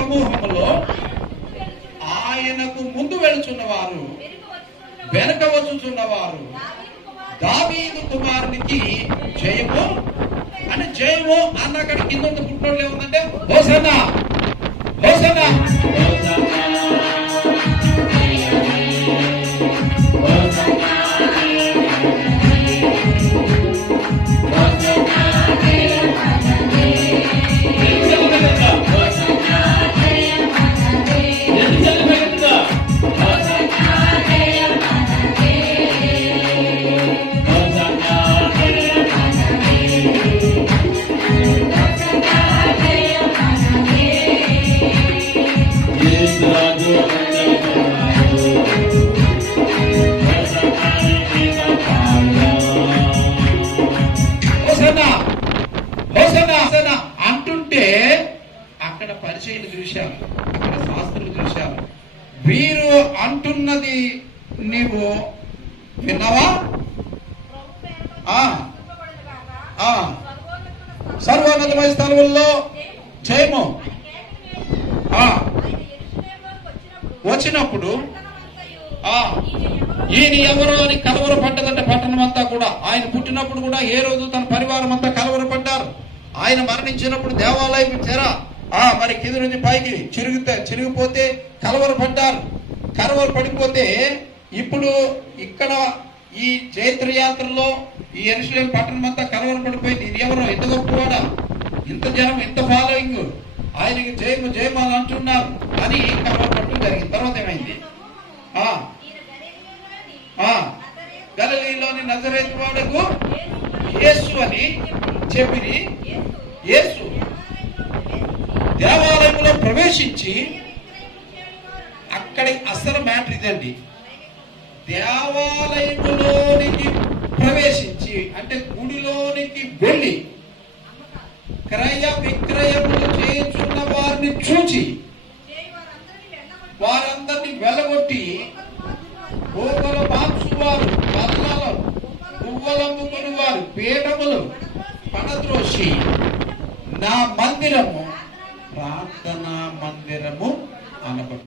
సమూహములో ఆయనకు ముందు వెళుచున్నవారు వెనక వచ్చుచున్నవారు దావీదు కుమారునికి జయము అని జయము అన్న అక్కడ కింద పుట్టినోళ్ళు ఏముందంటే హోసన్నా హోసన్నా అంటుంటే అక్కడ పరిచయం చూశారు, అక్కడ శాస్త్రులు చూశారు. వీరు అంటున్నది నీవు విన్నావా? సర్వోన్నతమైన స్థలంలో జయము వచ్చినప్పుడు ఈయన ఎవరో అని కలవరపడ్డదంటే పట్టణం అంతా కూడా. ఆయన పుట్టినప్పుడు కూడా ఏ రోజు తన పరివారం అంతా కలవరపడ్డారు. ఆయన మరణించినప్పుడు దేవాలయం తెర మరి కింద నుంచి పైకి చిరిగిపోతే కలవరపడ్డారు. పడిపోతే ఇప్పుడు ఇక్కడ ఈ చైత్రయాత్రలో ఈ యెరూషలేం పట్టణం అంతా కలవరపడిపోయింది. ఇది ఎవరో ఇంత గొప్పవాడా, ఇంత జనం, ఇంత ఫాలోయింగ్, ఆయనకి జయము జయము అని అంటున్నారు అని కలవరపడటం జరిగింది. తర్వాత ఏమైంది? గలిలయలోని నజరేతు వాడకు యేసు అని చెప్పి యేసు దేవాలయంలో ప్రవేశించి అక్కడి అసలు మ్యాటర్ ఇదండి. దేవాలయంలోనికి ప్రవేశించి అంటే గుడిలోనికి వెళ్ళి క్రయ విక్రయములు చేయుచున్న వారిని చూచి వారందరినీ వెళ్ళగొట్టి గోగల మార్చువారు, బల్లలు, పువ్వులమ్ముకుని వారు, పీఠములు పడద్రోసి నా మందిరము ప్రార్థనా మందిరము అనబడు.